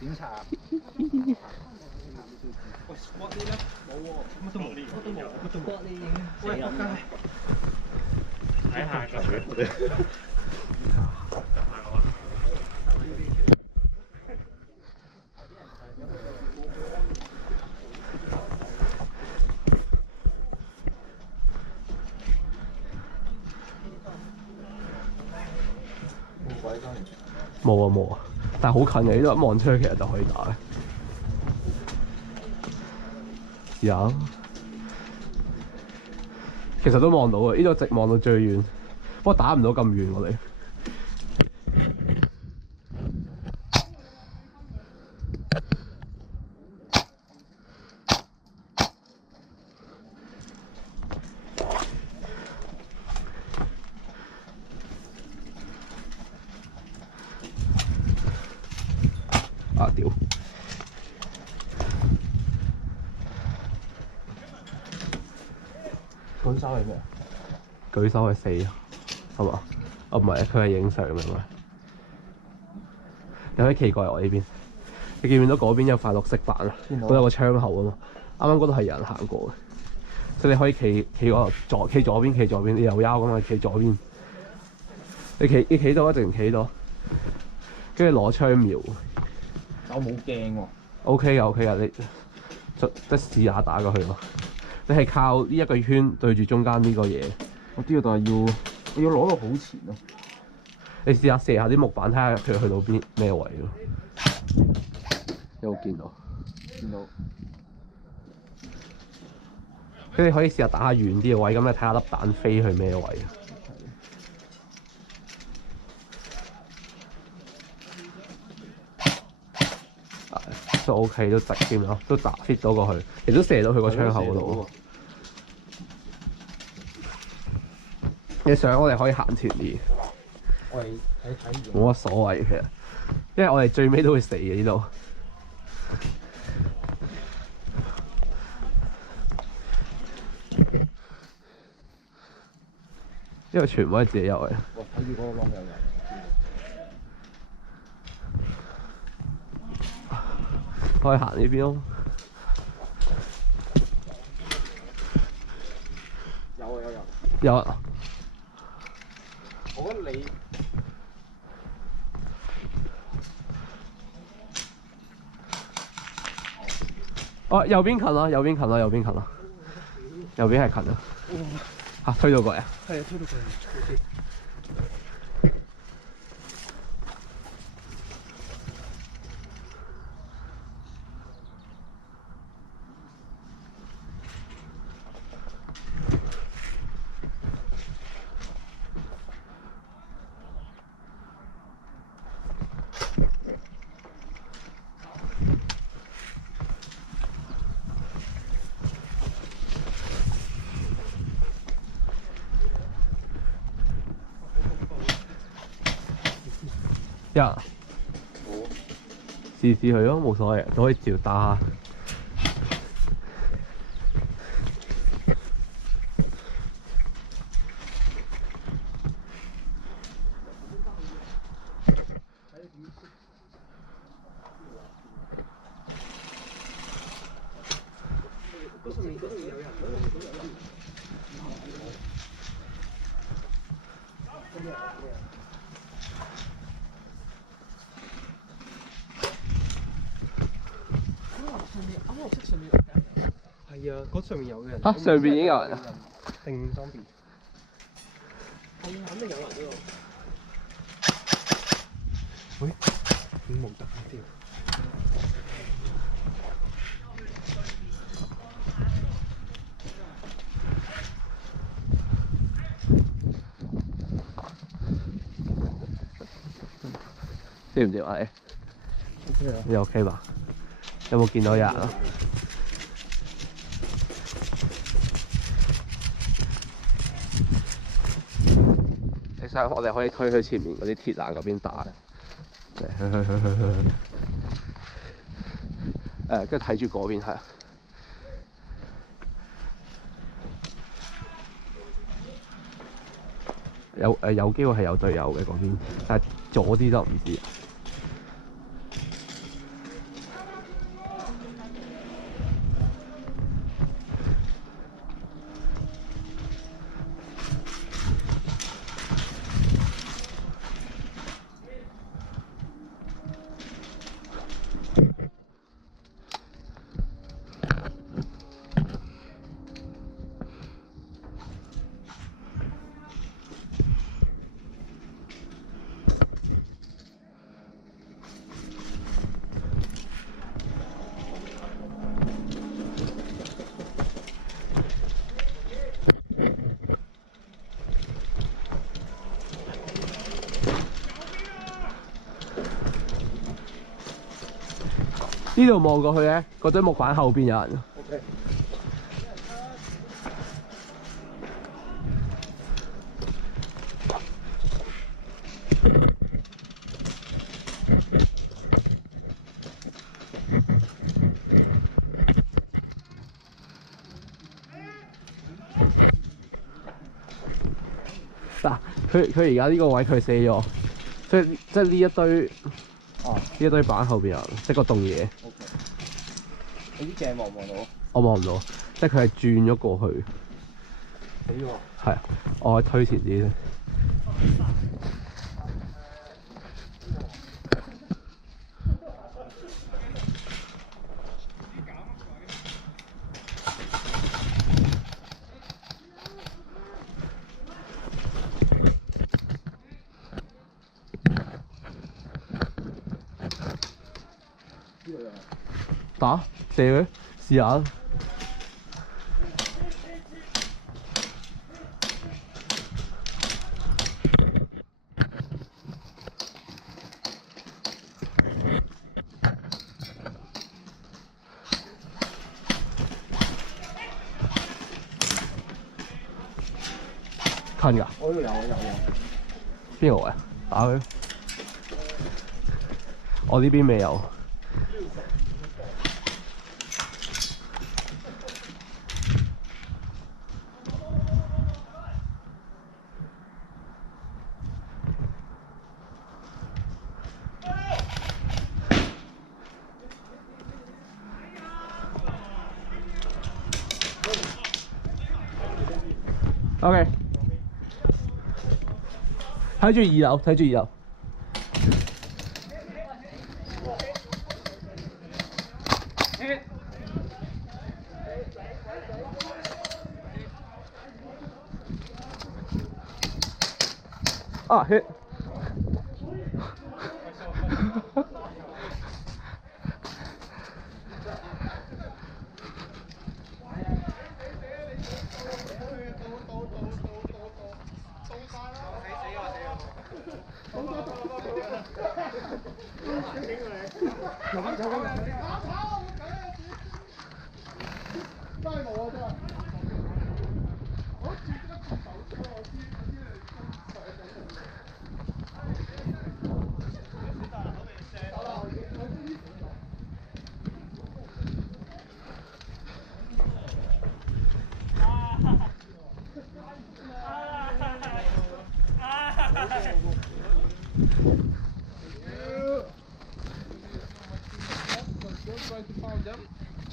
點查啊？喂，spot 啲咧冇喎，乜都冇，乜都冇。spot 啲已經死人啦。睇下個水。冇啊冇啊，但係好近嘅，呢度一望出去其實就可以打嘅。試下，其實都望到嘅，呢度直望到最遠，不過打唔到咁遠我哋。啊屌！舉手係咩啊？舉手係4啊，係嘛？哦唔係，佢係影相嘅嘛。你可以企過嚟我呢邊，你見唔見到嗰邊有塊綠色板啊？嗰有個窗口啊嘛。啱啱嗰度係有人行過嘅，所以你可以企嗰度企左邊，企左邊，你有腰咁嘛，企左邊。你企到一直企到，跟住攞槍瞄。我冇鏡喎。OK 嘅 OK 嘅，你即試下打過去咯。你係靠呢一個圈對住中間呢個嘢。我知道，但係要攞到好前咯。你試下射下啲木板，睇下佢去到咩位咯。有冇見到？見到。跟住可以試下打下遠啲嘅位，咁你睇下粒彈飛去咩位。都 OK， 都直添咯，都打 fit 到過去，亦都射到佢個窗口嗰度。你想我哋可以行前啲，我哋睇冇乜所謂其實，因為我哋最尾都會死嘅呢度。因為全部係自己有嘅。我睇住嗰個窿有人。可以行呢邊咯。有啊。我覺得你哦，右邊近啦，右邊近啦，右邊近啦，右邊係近啊。嚇，推到過嚟啊！係啊，推到過嚟。呀，試試佢咯，冇所謂，都可以照打。係啊，嗰上面有人。嚇，上邊已經有人啊！定裝備。係啊，肯定有人喎。喂，點冇得啲？知唔知啊？你 OK 吧？有冇見到人啊？其實我哋可以推去前面嗰啲鐵欄嗰邊打。跟住睇住嗰邊係。有機會係有隊友嘅嗰邊，但係左啲就唔知。呢度望過去咧，嗰堆木板後邊有人。OK。嗱，佢而家呢個位佢死咗，即係呢一堆呢一堆板後邊有人，即係個棟嘢。OK。你啲鏡望唔望到？我望唔到，即係佢係轉咗過去。死喎！係啊，我推前啲先。打射佢，試下啦。近㗎？我呢度有。邊個位啊？打佢。我呢邊未有。OK， 睇住2樓，睇住2樓。啊 hit！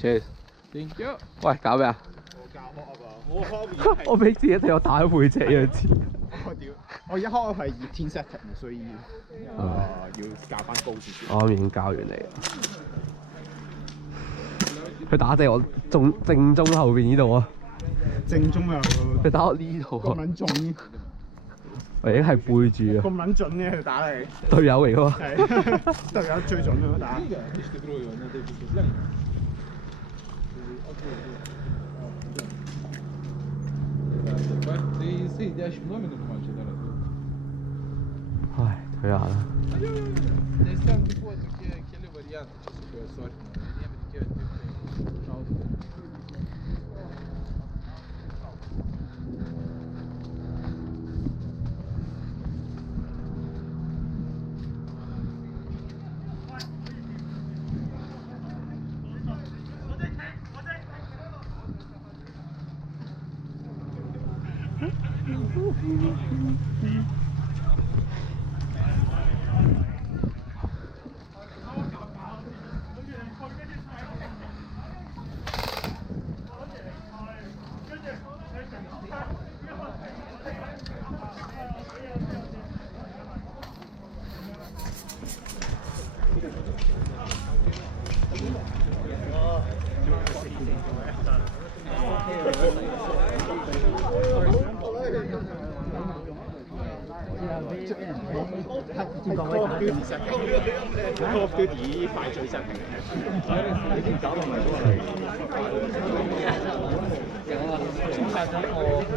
Cheers。Thank you。喂，搞咩啊？我我俾自己對我打咗背脊樣子。我屌！我而家開係熱天 setting，所以要校翻高少少。我已經教完你啦。佢打正我正中後邊呢度啊！正中啊！佢打我呢度啊！咁撚準，我已經係背住啊！咁撚準嘅佢打你，隊友嚟㗎嘛？係隊友最準咯打。唉，睇下啦。Call of Duty 快最真嘅，你啲搞到咪都係。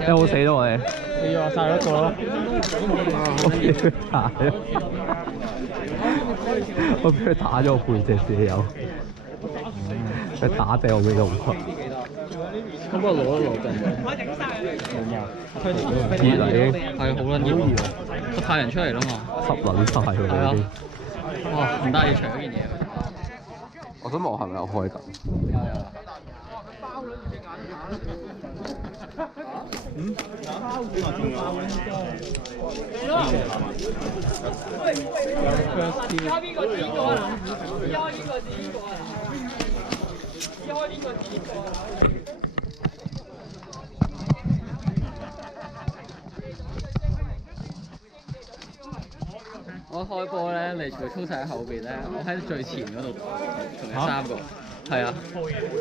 有冇死到我哋？死咗，殺咗一個咯。我我俾佢打咗我背脊自己有，佢打正我尾龍骨。咁我攞一攞近熱嚟已經，係好撚熱喎，個太陽出嚟啦嘛，濕撚晒喎已經。哇！唔得，要除咗件嘢。我想問我係咪有開緊？我開波咧，你全部衝晒喺後邊咧，我喺最前嗰度，仲有3個。係啊。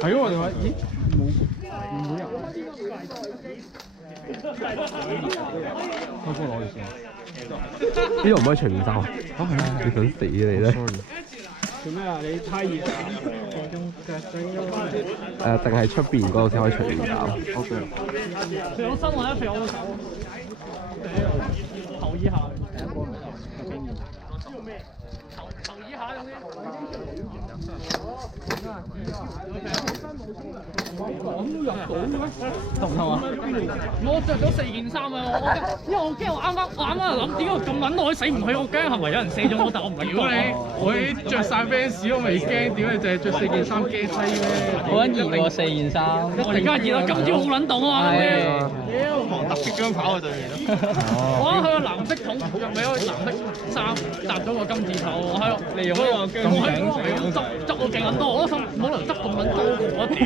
係咯，我哋話，咦，唔會人。開波攞住先。呢度唔可以除面罩啊！係啊，你想死你咧？做咩啊？你太熱啦！定係出邊嗰度先可以除面罩？OK。除我身或者除我個手。頭以下。頭以下嗰啲。咁都入到嘅？同啊！我着咗4件衫啊！因為我驚我啱啱喺度諗點解咁撚耐死唔去？我驚係咪有人射咗我？但我唔係。如果你我着晒 Vans 都未驚，點解淨係着4件衫驚西咩？好撚熱喎，4件衫。我而家熱啊！今朝好撚凍啊！特別姜跑喺對面咯。我喺個藍色桶入面嗰個藍色衫搭咗個金字頭，我喺度利用呢個姜餅執我勁撚多，我都心冇理由執咁撚多個，我屌！